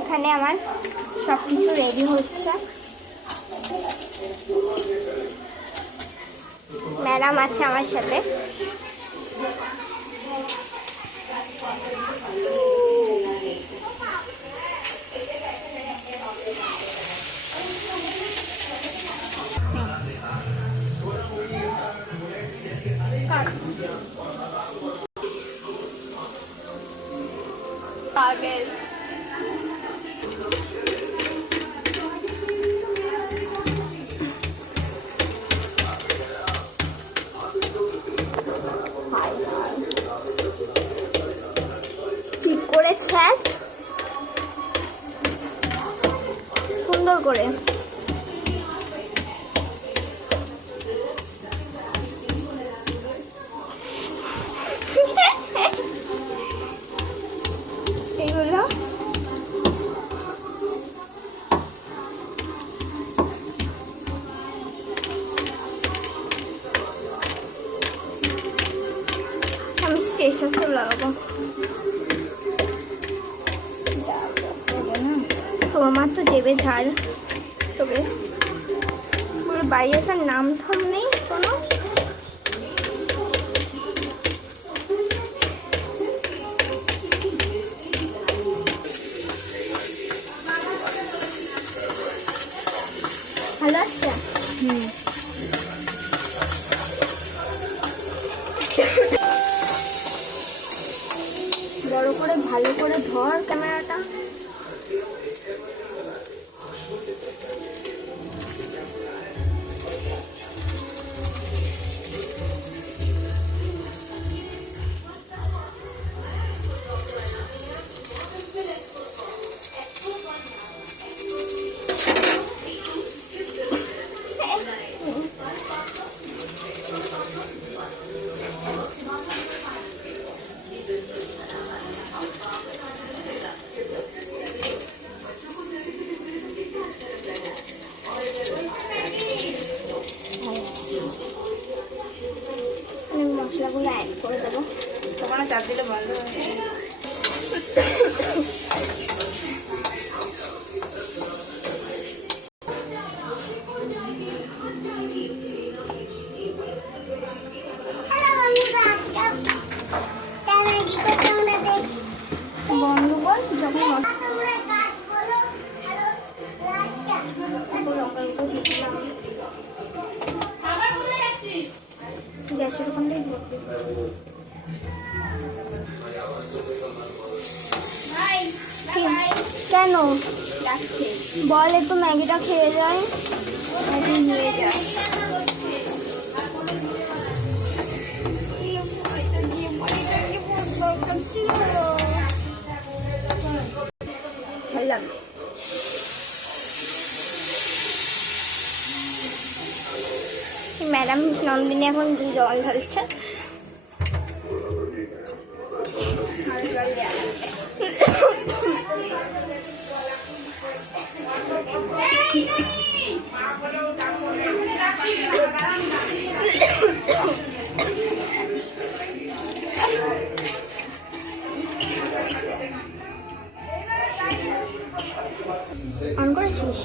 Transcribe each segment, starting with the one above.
এখানে আমার সবকিছু রেডি হচ্ছে। ম্যাডাম আছে আমার সাথে। পাগল ঠিক করে ছ্যাঁচ সুন্দর করে। এইগুলো আমি স্টেশন সব লাগাবো। তোমার তো দেবে ঝাল, তবে বাইরে আসার নাম থাম নেই কোনো। ভালো আছে। বড় করে ভালো করে ধর ক্যামেরাটা। মশলাগুলো অ্যাড করে দেবো। তোমার চাপ দিলে বন্ধ হয়ে বন্ধ কর যখন গ্যাসের ওখানটাই কেন বল একটু ম্যাগিটা খেয়ে যায়, ম্যাগি নিয়ে যায়। ম্যাডাম নন্দিনী এখন জল ঢালছে। অন করেছিস?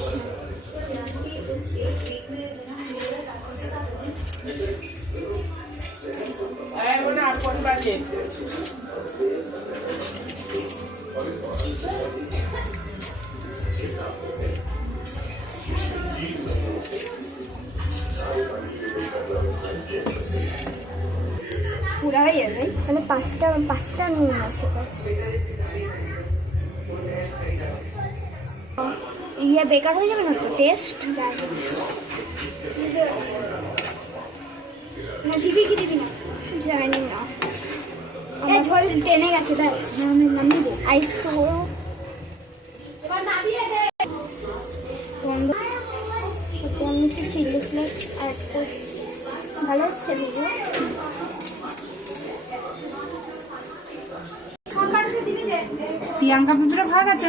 পুরা হয়ে যাবে মানে পাঁচটা নুন আছে ইয়ে বেকার হয়ে যাবে না তো টেস্ট? দিবি কি দিবি না জানি না, আমার ঝোল টেনে গেছে ব্যাস নামিয়ে দে। আর একটু আমি একটু চিলি ফ্লেক্স অ্যাড করছি। ভালো হচ্ছে ভিডিও। প্রিয়াঙ্কা পুজোর ভাগ আছে।